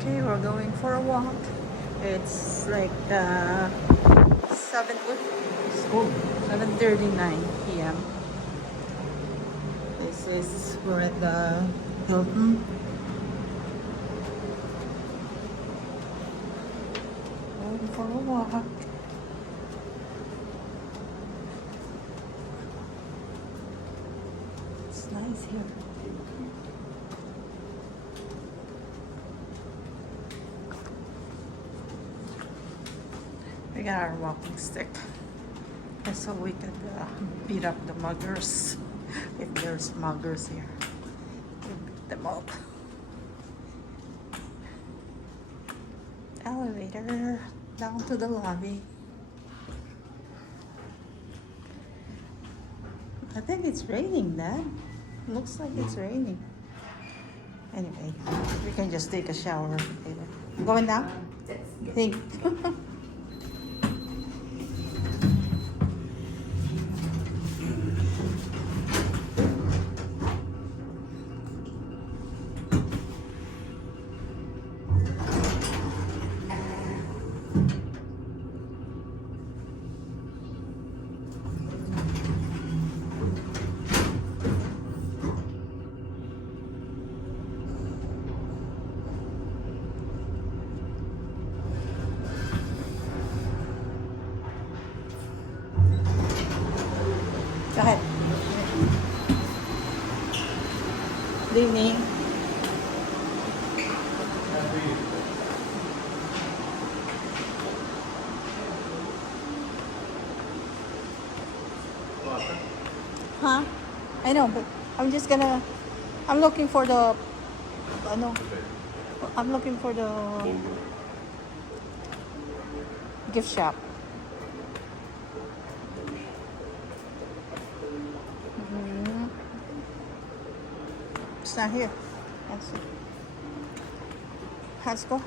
Okay, we're going for a walk. It's like 7:39 p.m. We're at the Hilton. Going for a walk. It's nice here. We got our walking stick, and so we could beat up the muggers. If there's muggers here, we beat them up. Elevator down to the lobby. I think it's raining, Dad. Looks like it's raining. Anyway, we can just take a shower later. Going down? Think. Go ahead. Good evening. Huh? I know, but I'm looking for the, I'm looking for the gift shop. It's not here. Let's see. Let's go.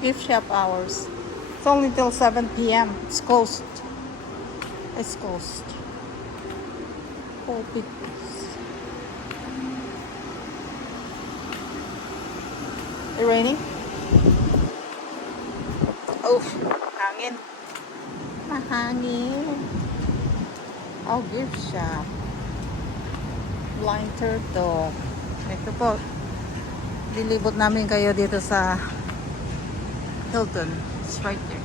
Gift shop hours. It's only till 7 p.m. It's closed. It's closed. Oh, big. It's raining? Oh, hangin. Mahangin. Oh, gift shop. Blind Turtle. Ito po. Dilibot namin kayo dito sa Hilton. It's right there.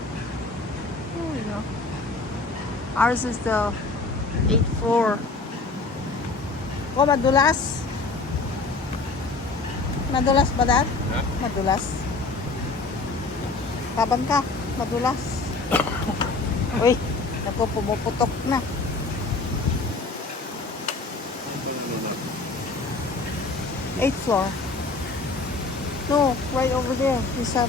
There we go. Ours is the 8th floor. Oh, madulas. Madulas ba, Dad? Huh? Madulas. Taban ka. Madulas. Uy, naku, pumuputok na. 8th floor. No, right over there. We said,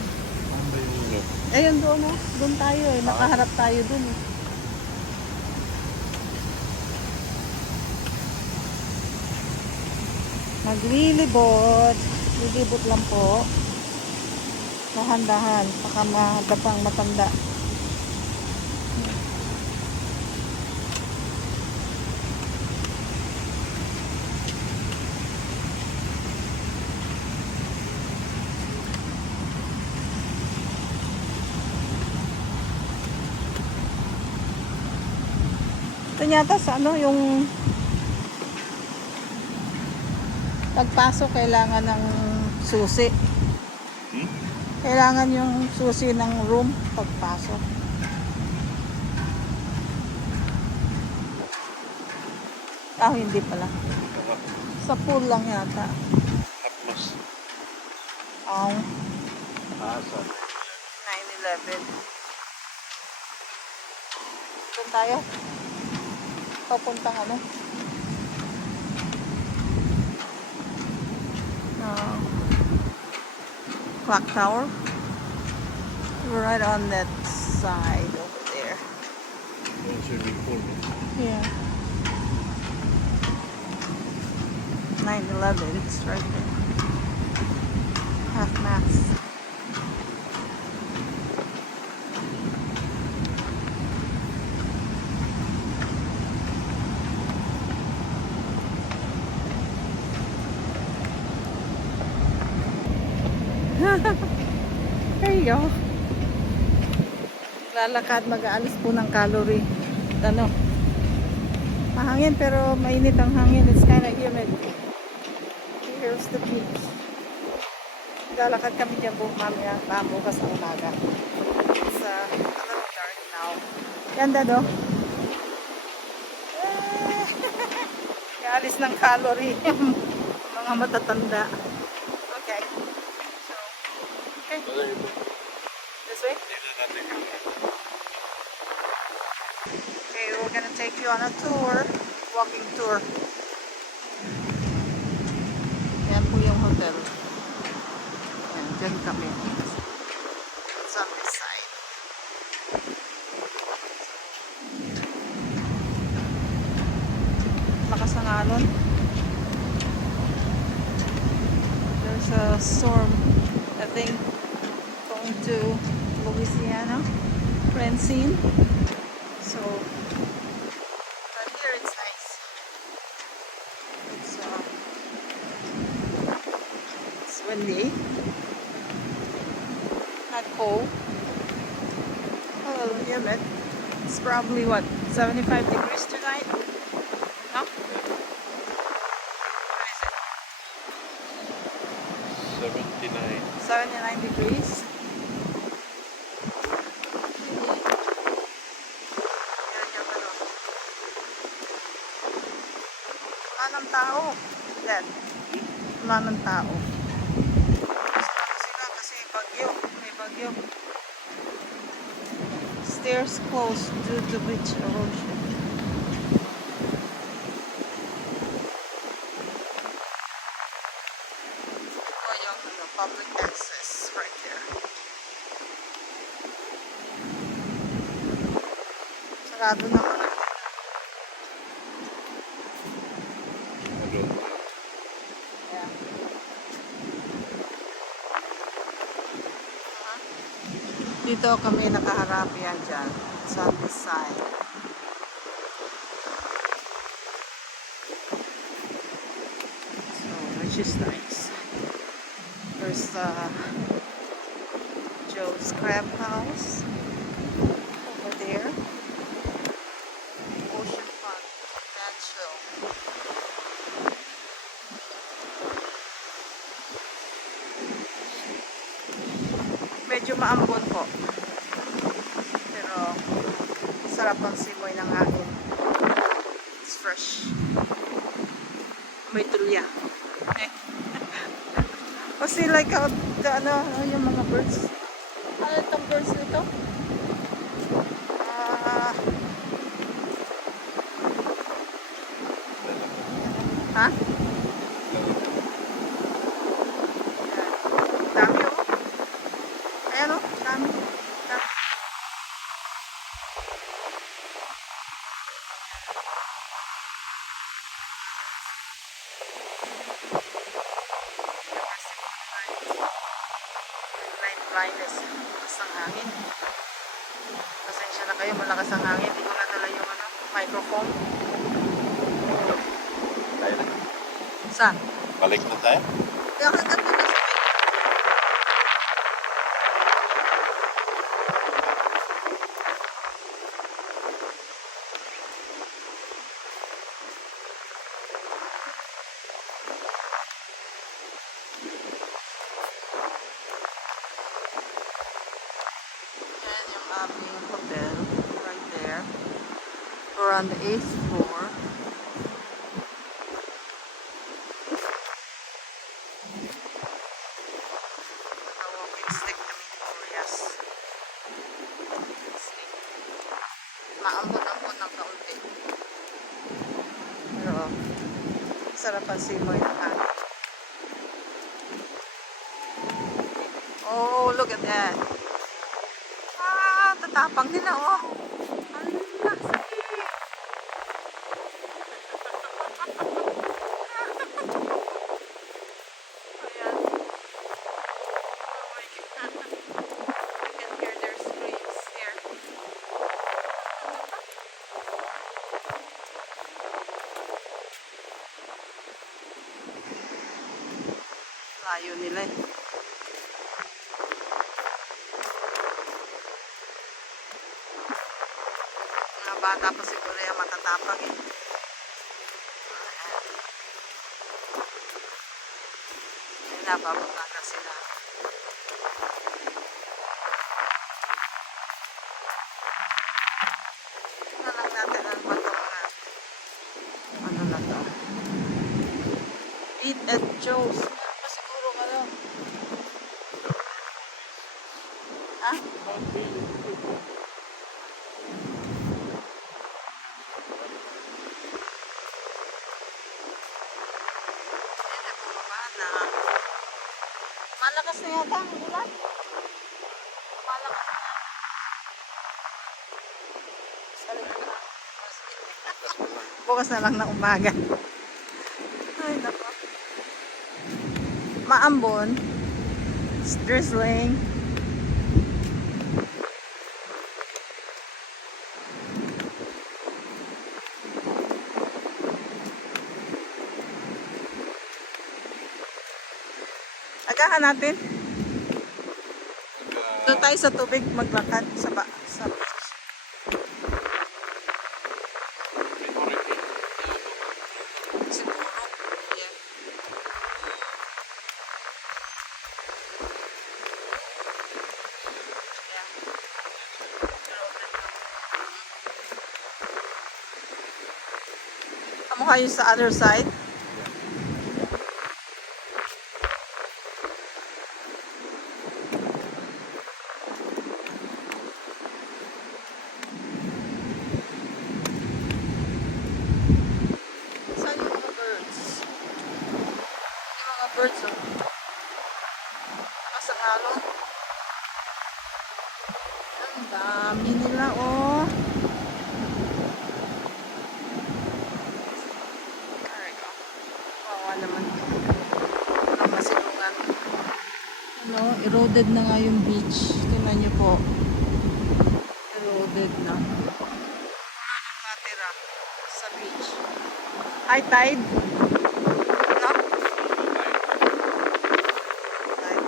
ayun doon, no? Doon tayo eh. Nakaharap tayo doon eh. Maglilibot. Lilibot lang po. Dahan-dahan. Baka madapang matanda. Ito yata sa yung pagpasok kailangan ng susi. Kailangan yung susi ng room pagpasok. Ah, hindi pala. Sa pool lang yata. Atmos. Oh, Asa. 9/11. Doon tayo. Papuntang clock tower. We're right on that side over there. Swimming pool. Yeah. 9/11, it's right there. There you go. Lalakad, mag-aalis po ng calorie. Ano? Mahangin pero mainit ang hangin. It's kind of humid. Here's the beach. Lalakad kami dyan mamaya. Bukas ang umaga. It's a little dark now. Ganda do. Alis ng calorie. Mga matatanda. Okay. So, okay. This way? Okay, we're gonna take you on a tour. Walking tour. Yan po yung hotel. Yan, dyan kami. It's on this side. Lakas ng alon. There's a storm, I think, going to Louisiana, Francine. So, but here it's nice. It's windy, not cold. A little humid. It's probably what, 75 degrees tonight? No? What is it? 79. 79 degrees. Wala ng tao. Yan. Wala ng tao. Sila kasi bagyo. May bagyo. Stairs closed due to beach erosion. Public access right there. Sarado naman na. Yeah. Dito kami nakaharap yan dyan. Sa this side. So, which is nice. There's Joe's Crab House over there. Ocean Park, Nashville. Medyo maambon po. Pero sarap ang simoy ng hangin. It's fresh. May truya. Kasi like yung mga birds. Ano itong birds nito? Ha? Dami oh. Ayan oh, dami. Blindness. Malakas ang hangin. Pasensya na kayo, malakas ang hangin. Hindi ko nadala yung microphone. Saan? Balik na tayo? Kaya kagat mo na sa aming hotel right there. We're on the 8th floor. A walking stick to Victoria's. Maambon-ambon ng kaunti. Pero sarap ang simoy ng hangin. Oh, look at that. Tatapang nila, oh. Ala, sakit. Ayan. Oh my God. I can hear their screams here. Layo nila eh. bata pa siguro yung matatapang eh. Ayun na, bababa na sila. Tingnan lang natin ang batong na. Ano na to? Eat at Joe's. Meron pa siguro ano? Ha? Hindi, bumaba na. Malakas na yata ang ulan. Malakas na. Sarap na. Bukas na lang na umaga. Ay, nako. Maambon. It's drizzling. Agahan natin. Doon tayo sa tubig maglakad sa beach. Siguro. Yeah. Yeah. Amo kayo sa other side? Saan yung mga birds? Yung mga birds oh. Nasa alon. Ang dami nila oh. There we go. Wawa naman. Walang masilungan. Ano, eroded na nga yung beach. Tingnan nyo po. Eroded na. Wala nang natira sa beach. High tide. No? Tide.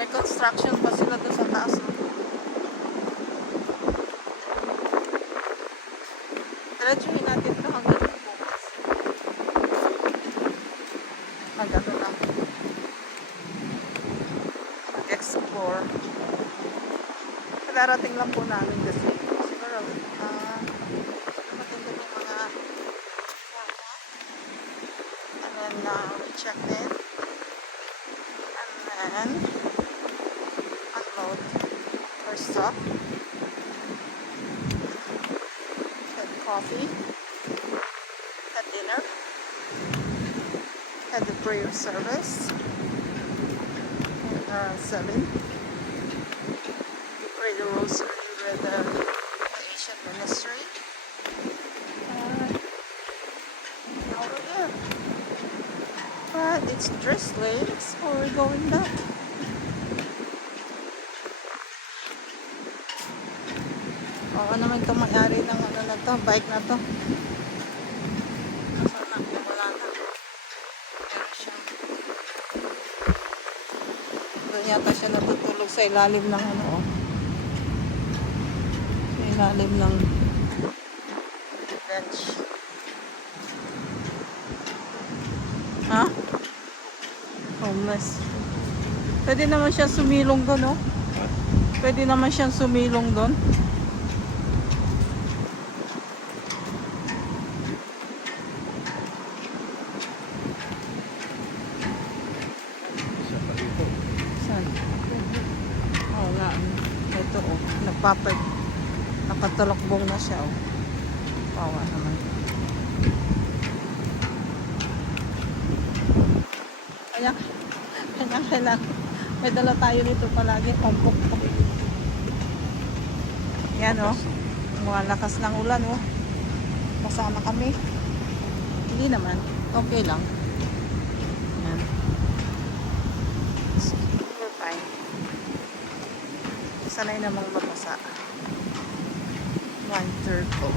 May construction pa sila doon sa taas. No? Diretsuhin natin ito hanggang bukas. Mag-ano lang. Mag-explore. Kadarating lang po namin kasi. Siguro, matindog yung mga forma. And then, we checked in. And then, unload our stuff. Had coffee. Had dinner. Had the prayer service. And around 7. We prayed the rosary with the Asian ministry. Now we're here. But it's drizzling, so we're going back. Oo naman ito may-ari ng ano na to, bike na to. Nasaan na? Wala na. Meron siyang doon yata siya natutulog sa ilalim ng ano oh. Sa ilalim ng bench. Ha? Homeless. Pwede naman siya sumilong doon oh. Pwede naman siyang sumilong doon. Saan? Oo nga. Ito oh. Napatulokbong na siya oh. Pawa naman. Kaya may dala tayo nito palagi. Pampok. Yan oh. Mga lakas ng ulan oh. Kasama kami. Hindi naman. Okay lang. Yan. We're fine. Sanay namang mabasa. 1/3 ko.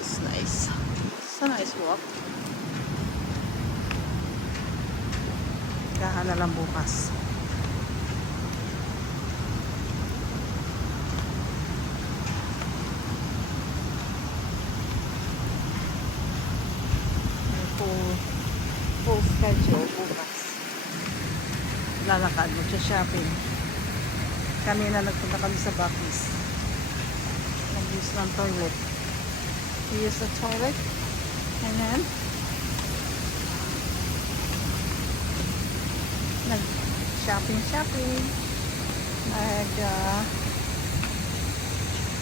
It's nice. It's a nice walk. Gahan na lang bukas. Full schedule bukas. Lalakad mo siya shopping. Kanina nagpunta kami sa Bucky's. Nag-use ng toilet. We use the toilet. And then nag-shopping.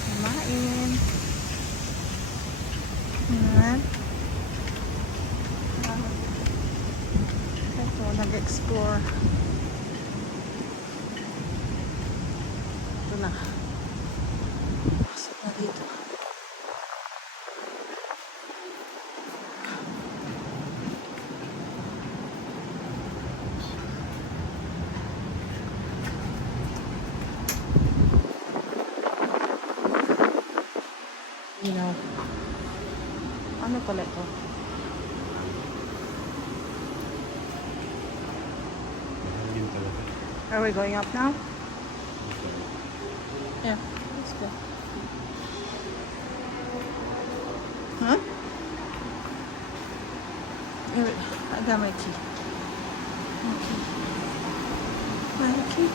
Kumain. And ito, nag-explore. Ito na. Pasok na dito. You know, ano pala ito? Hangin talaga. Are we going up now? Yeah, let's go. Huh? Here, I got my key. My key.